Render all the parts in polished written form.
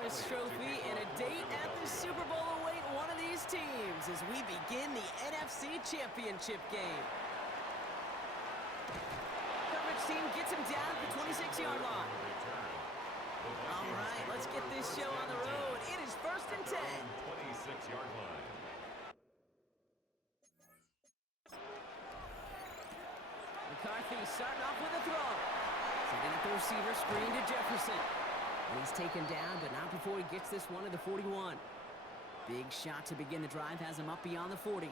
Norris Trophy and a date at the Super Bowl await one of these teams as we begin the NFC Championship game. Coverage team gets him down at the 26-yard line. All right, let's get this show on the road. It is 1st and 10. 26-yard line. McCarthy starting off with a throw. Setting up the receiver, screen to Jefferson. And he's taken down, but not before he gets this one to the 41. Big shot to begin the drive, has him up beyond the 40.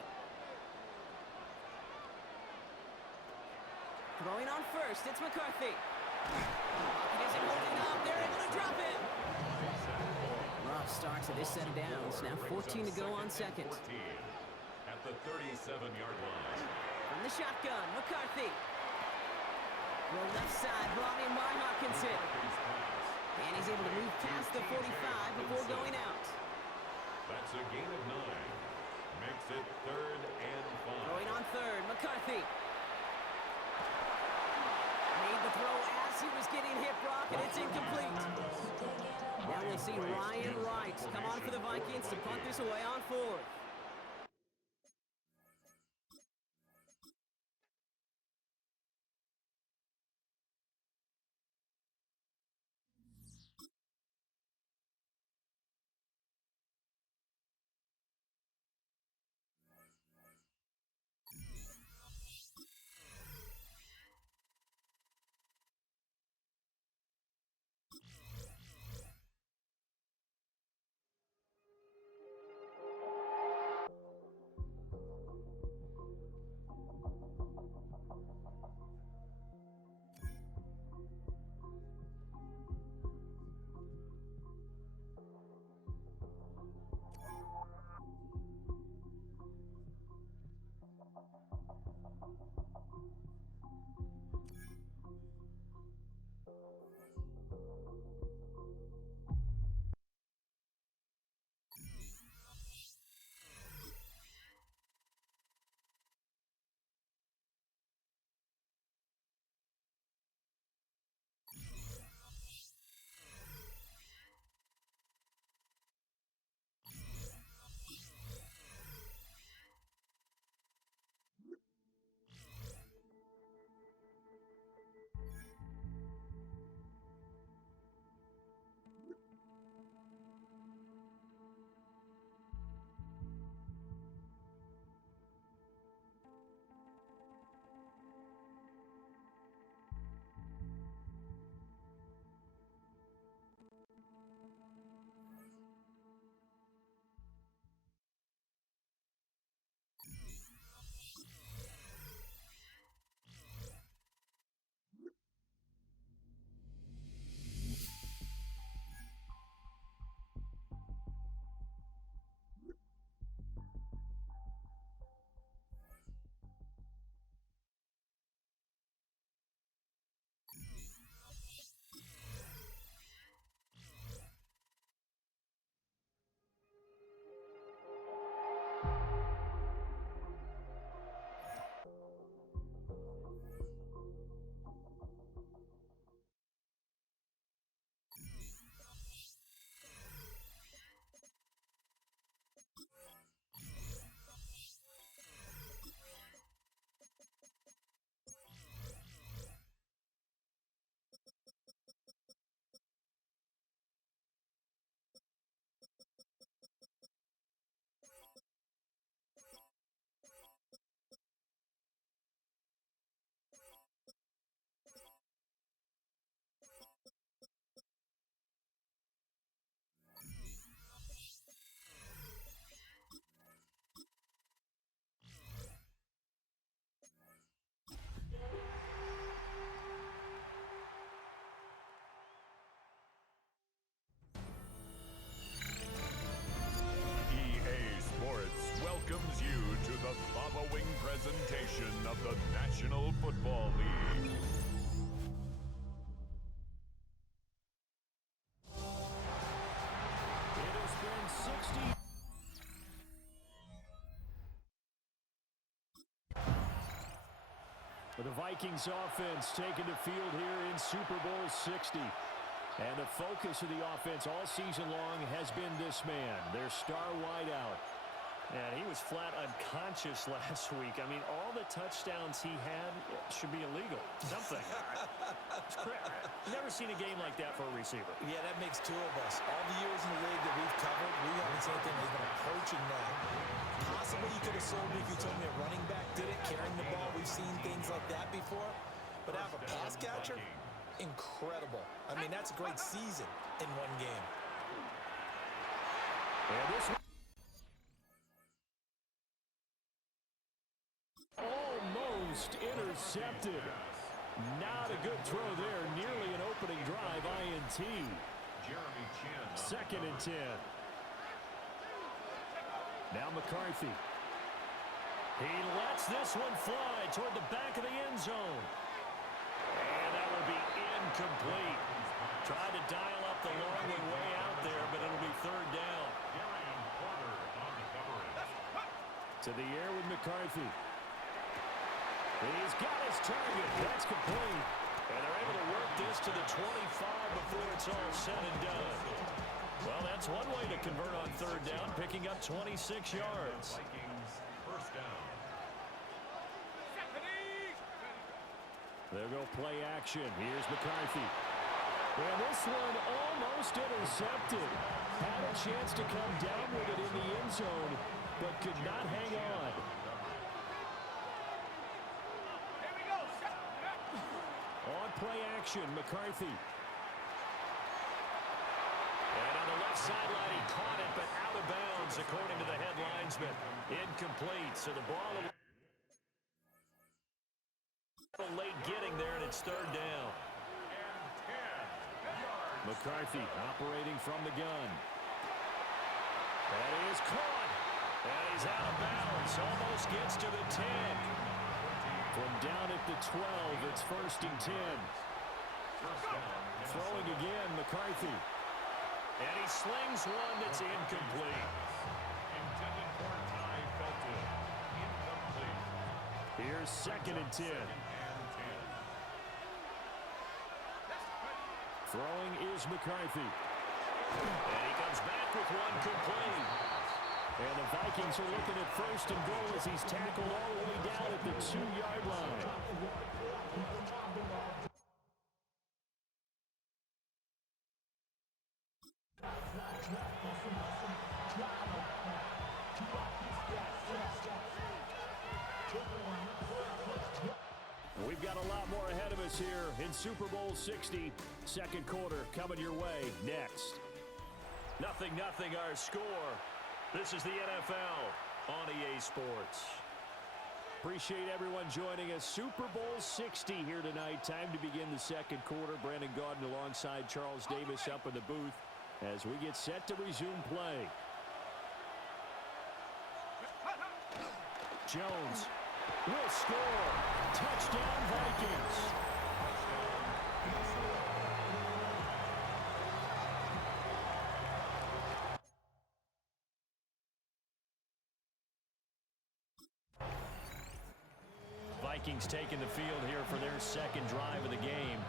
Throwing on first, it's McCarthy. He isn't holding up, they're able to drop him. Rough start to this set of downs, now 14 to go on second. At the 37-yard line. From the shotgun, McCarthy. Throw left side, brought in by Hawkinson. And he's able to move past the 45 before going out. That's a gain of 9. Makes it 3rd and 5. Going on third, McCarthy. Made the throw as he was getting hit, Brock, and it's incomplete. Now we'll see Ryan Wright come on for the Vikings to punt this away on fourth. Welcomes you to the following presentation of the National Football League. It has been 60. The Vikings offense taking the field here in Super Bowl 60. And the focus of the offense all season long has been this man, their star wideout. And he was flat unconscious last week. I mean, all the touchdowns he had should be illegal. Something. I've never seen a game like that for a receiver. Yeah, that makes two of us. All the years in the league that we've covered, we haven't seen anything even approaching that. Possibly you could have sold me if you told me a running back did it, carrying the ball. We've seen things like that before. But have a pass catcher? Incredible. I mean, that's a great season in one game. And this almost intercepted. Not a good throw there. Nearly an opening drive. INT. Second and 10. Now McCarthy. He lets this one fly toward the back of the end zone. And that will be incomplete. Tried to dial up the long one way out there, but it'll be third down. To the air with McCarthy. He's got his target. That's complete. And they're able to work this to the 25 before it's all said and done. Well, that's one way to convert on third down, picking up 26 yards. They'll go play action. Here's McCarthy. And this one almost intercepted. Had a chance to come down with it in the end zone, but could not hang on. On play action, McCarthy. And on the left sideline, he caught it, but out of bounds, according to the head linesman. Incomplete, so the ball late getting there, and it's third down. McCarthy operating from the gun. And he is caught. And he's out of bounds. Almost gets to the 10. From down at the 12, it's first and 10. Throwing again, McCarthy. And he slings one that's incomplete. Here's second and 10. Throwing is McCarthy. And he comes back with one complete. And the Vikings are looking at first and goal as he's tackled all the way down at the 2-yard line. We've got a lot more ahead of us here in Super Bowl 60. Second quarter coming your way next. 0-0 our score. This is the NFL on EA Sports. Appreciate everyone joining us. Super Bowl 60 here tonight. Time to begin the second quarter. Brandon Gaudin alongside Charles Davis up in the booth as we get set to resume play. Jones will score. Touchdown Vikings. Vikings taking the field here for their second drive of the game.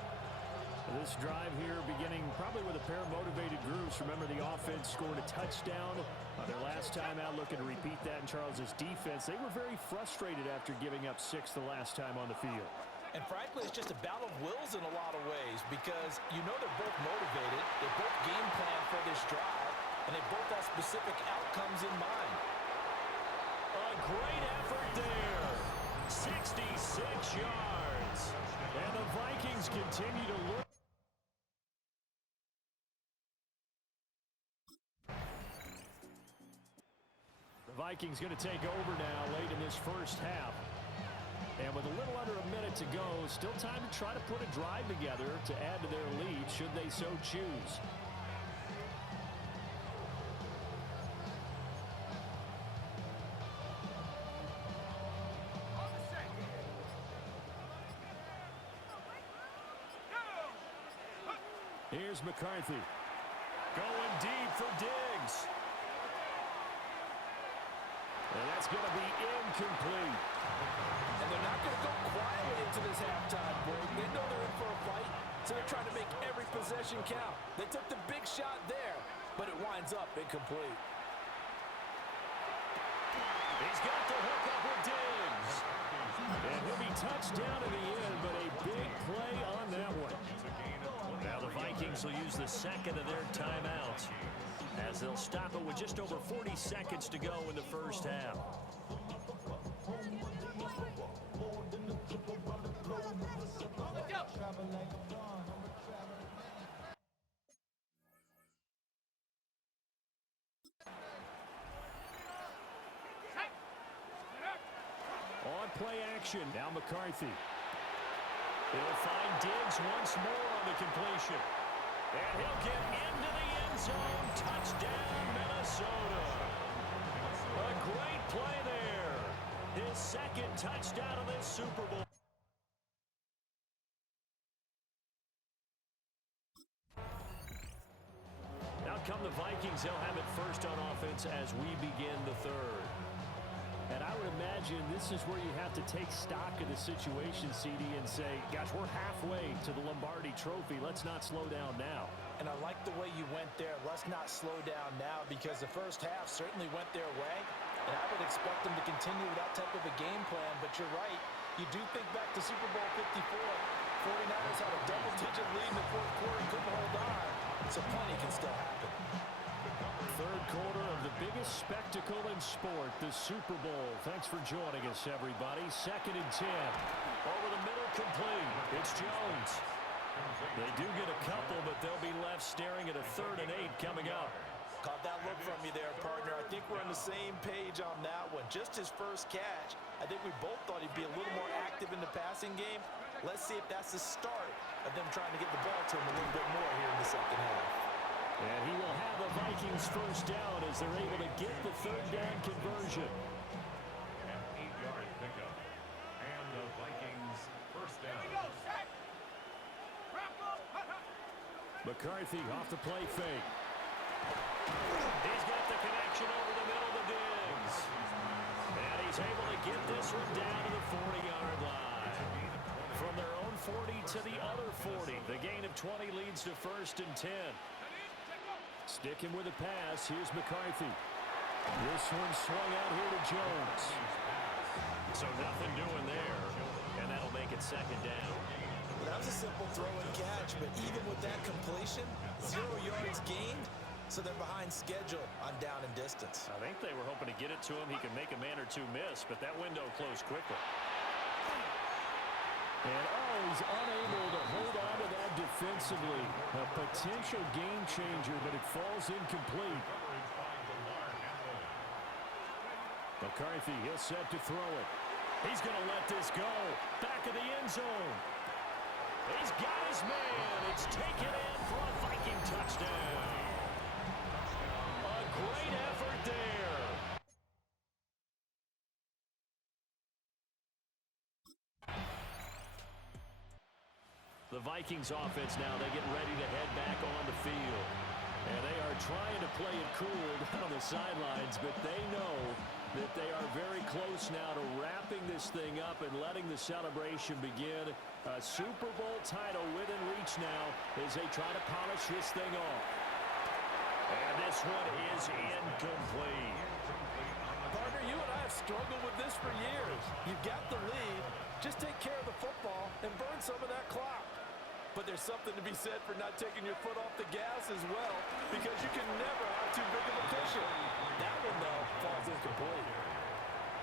This drive here beginning probably with a pair of motivated groups. Remember, the offense scored a touchdown their last time out. Looking to repeat that in Charles's defense. They were very frustrated after giving up 6 the last time on the field. And frankly, it's just a battle of wills in a lot of ways because you know they're both motivated. They both game plan for this drive, and they both have specific outcomes in mind. A great effort there. 66 yards. And the Vikings continue to look. The Vikings going to take over now late in this first half. And with a little under a minute to go, still time to try to put a drive together to add to their lead should they so choose. Here's McCarthy. Going deep for Diggs. And that's going to be incomplete. And they're not going to go quietly into this halftime break. They know they're in for a fight. So they're trying to make every possession count. They took the big shot there, but it winds up incomplete. He's got the hook up with Diggs. And he'll be touched down in the end, but a big play on that one. Now the Vikings will use the second of their timeouts as they'll stop it with just over 40 seconds to go in the first half. On play action, now McCarthy. He'll find Diggs once more on the completion. And he'll get into the end zone. Touchdown, Minnesota. A great play there. His second touchdown of this Super Bowl. Out come the Vikings. They'll have it first on offense as we begin the third. And I would imagine this is where you have to take stock of the situation, CD, and say, gosh, we're halfway to the Lombardi Trophy. Let's not slow down now. And I like the way you went there. Let's not slow down now, because the first half certainly went their way. And I would expect them to continue with that type of a game plan. But you're right. You do think back to Super Bowl 54. 49ers had a double-digit lead in the fourth quarter, couldn't hold on. So plenty can still happen. Third quarter of the biggest spectacle in sport, the Super Bowl. Thanks for joining us, everybody. 2nd and 10. Over the middle, complete. It's Jones. They do get a couple, but they'll be left staring at a 3rd and 8 coming up. Caught that look from you there, partner. I think we're on the same page on that one. Just his first catch. I think we both thought he'd be a little more active in the passing game. Let's see if that's the start of them trying to get the ball to him a little bit more here in the second half. And he will have the Vikings first down as they're able to get the 3rd down conversion. An 8-yard pickup. And the Vikings first down. McCarthy off the play fake. He's got the connection over the middle to Diggs. And he's able to get this one down to the 40-yard line. From their own 40 to the other 40. The gain of 20 leads to 1st and 10. Sticking with the pass, here's McCarthy. This one swung out here to Jones. So nothing doing there, and that'll make it 2nd down. That was a simple throw and catch, but even with that completion, 0 yards gained, so they're behind schedule on down and distance. I think they were hoping to get it to him. He could make a man or two miss, but that window closed quickly. And he's unable to hold on to that defensively. A potential game changer, but it falls incomplete. McCarthy, he'll set to throw it. He's going to let this go. Back of the end zone. He's got his man. It's taken in for a Viking touchdown. A great effort there. The Vikings offense now, they get ready to head back on the field. And they are trying to play it cool down on the sidelines, but they know that they are very close now to wrapping this thing up and letting the celebration begin. A Super Bowl title within reach now as they try to polish this thing off. And this one is incomplete. Partner, you and I have struggled with this for years. You've got the lead. Just take care of the football and burn some of that clock. But there's something to be said for not taking your foot off the gas as well, because you can never have too big of a cushion. That one, though, falls incomplete.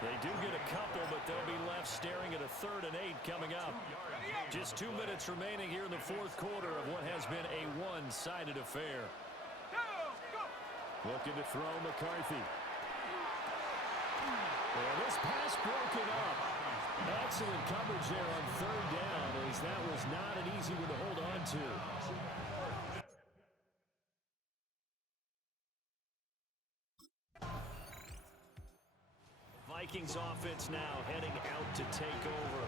They do get a couple, but they'll be left staring at a 3rd and 8 coming up. Just 2 minutes remaining here in the fourth quarter of what has been a one-sided affair. Looking to throw McCarthy. And this pass broken up. Excellent coverage there on 3rd down, as that was not an easy one to hold on to. Vikings offense now heading out to take over.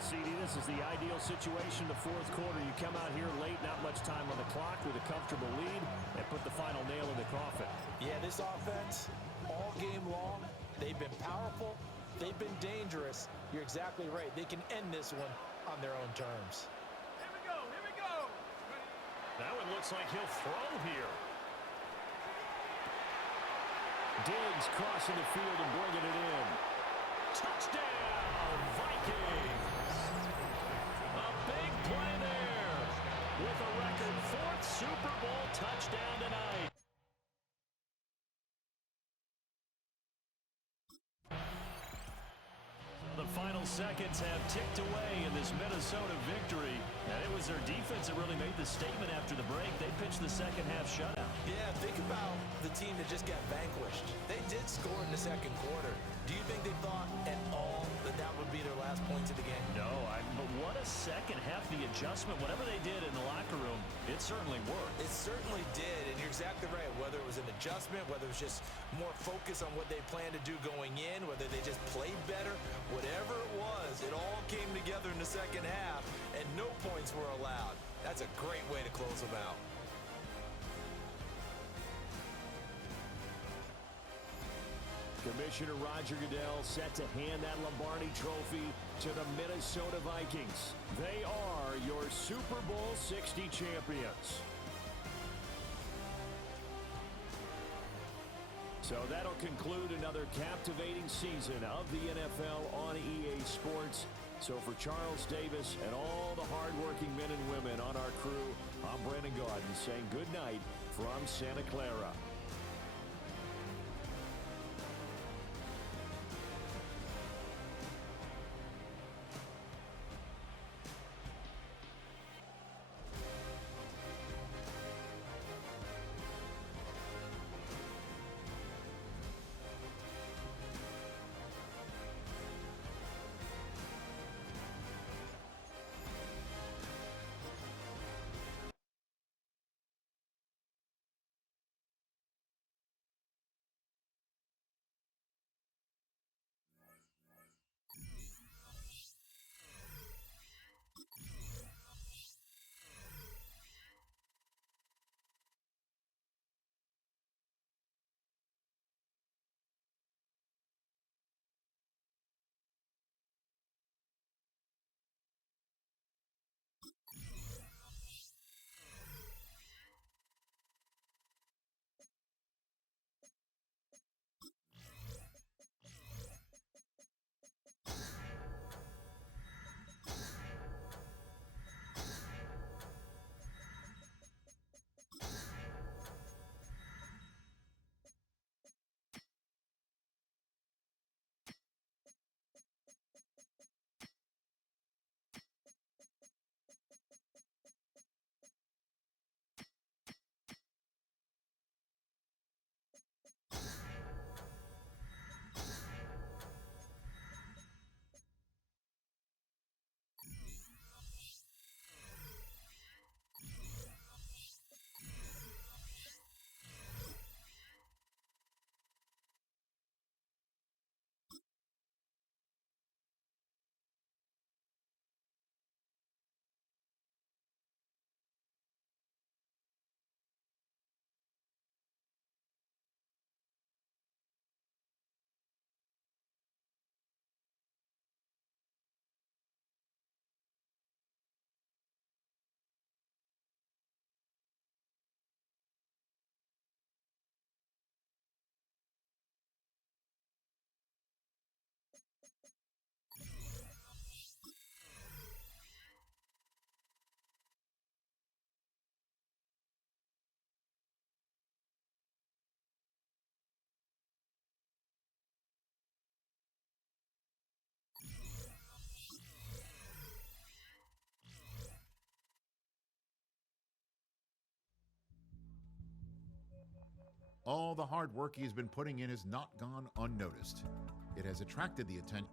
CD, this is the ideal situation in the fourth quarter. You come out here late, not much time on the clock with a comfortable lead, and put the final nail in the coffin. Yeah, this offense, all game long, they've been powerful. They've been dangerous. You're exactly right. They can end this one on their own terms. Here we go. looks like he'll throw here. Diggs crossing the field and bringing it in. Touchdown, Vikings! A big play there with a record 4th Super Bowl touchdown tonight. The final seconds have ticked away in this Minnesota victory. And it was their defense that really made the statement after the break. They pitched the second half shutout. Yeah, think about the team that just got vanquished. They did score in the second quarter. Do you think they thought at all that that would be their last points of the game? No, but what a second half. The adjustment, whatever they did in the locker room, it certainly worked. It certainly did, and you're exactly right. Whether it was an adjustment, whether it was just more focus on what they planned to do going in, whether they just played better, whatever it was, it all came together in the second half, and no points were allowed. That's a great way to close them out. Commissioner Roger Goodell set to hand that Lombardi Trophy to the Minnesota Vikings. They are your Super Bowl 60 champions. So that'll conclude another captivating season of the NFL on EA Sports. So for Charles Davis and all the hardworking men and women on our crew, I'm Brandon Gaudin saying good night from Santa Clara. All the hard work he has been putting in has not gone unnoticed. It has attracted the attention.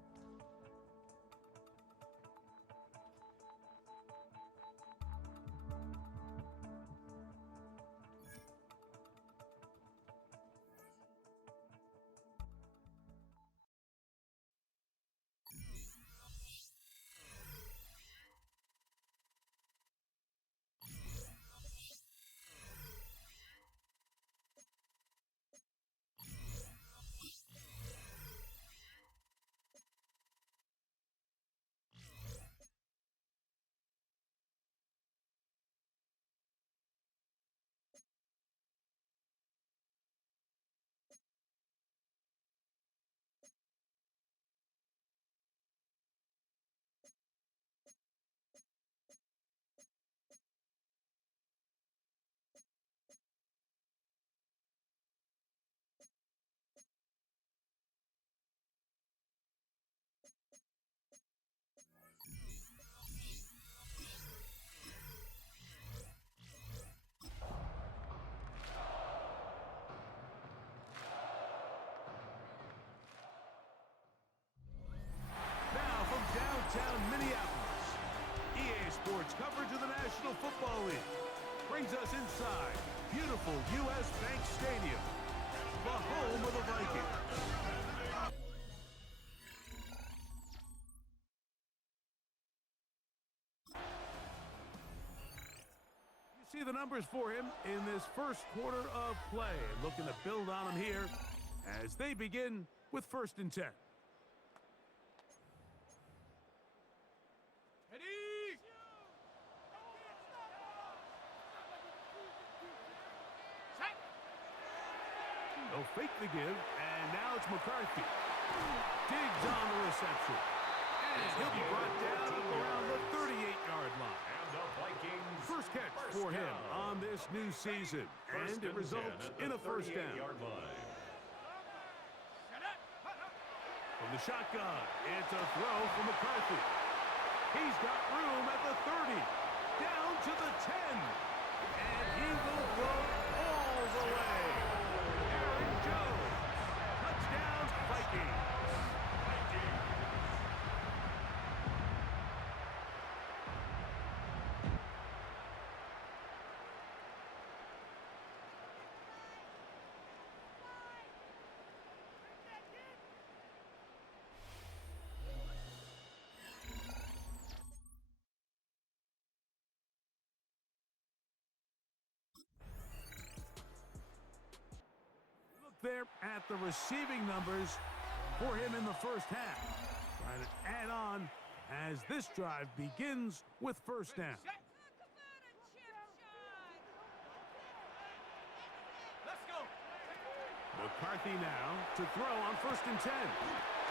brings us inside beautiful U.S. Bank Stadium, the home of the Vikings. You see the numbers for him in this first quarter of play. Looking to build on them here as they begin with 1st and 10. They'll fake the give, and now it's McCarthy. Diggs on the reception. And he'll be brought down around the 38-yard line. And the Vikings First catch for him on this new season, and it results in a first down. From the shotgun, it's a throw from McCarthy. He's got room at the 30, down to the 10, and he will throw all the way. Touchdown, Vikings. There at the receiving numbers for him in the first half. Trying to add on as this drive begins with first down. Let's go. McCarthy now to throw on 1st and 10.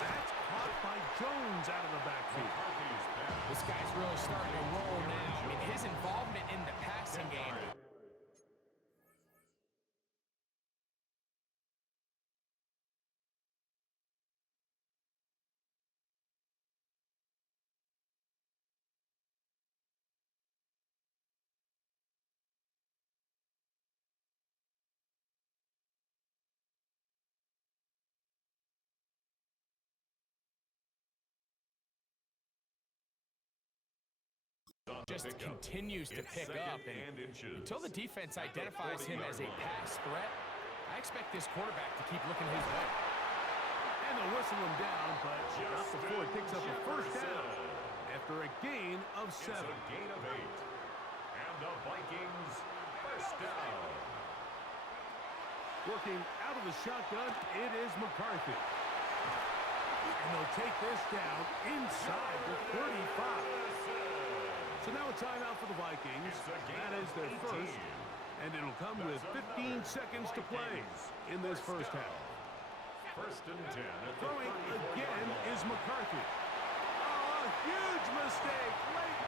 That's caught by Jones out of the backfield. This guy's really starting to roll now. I mean, his involvement in the passing game. Just continues to pick up, and until the defense identifies him as a pass threat, I expect this quarterback to keep looking his way. And they'll whistle him down, but not before it picks up a first down after a gain of 7. It's a gain of 8. And the Vikings first down. Working out of the shotgun, it is McCarthy. And they'll take this down inside the 35. So now a timeout for the Vikings. That is their first. And it'll come with 15 seconds to play in this first half. 1st and 10. Throwing again is McCarthy. Oh, a huge mistake late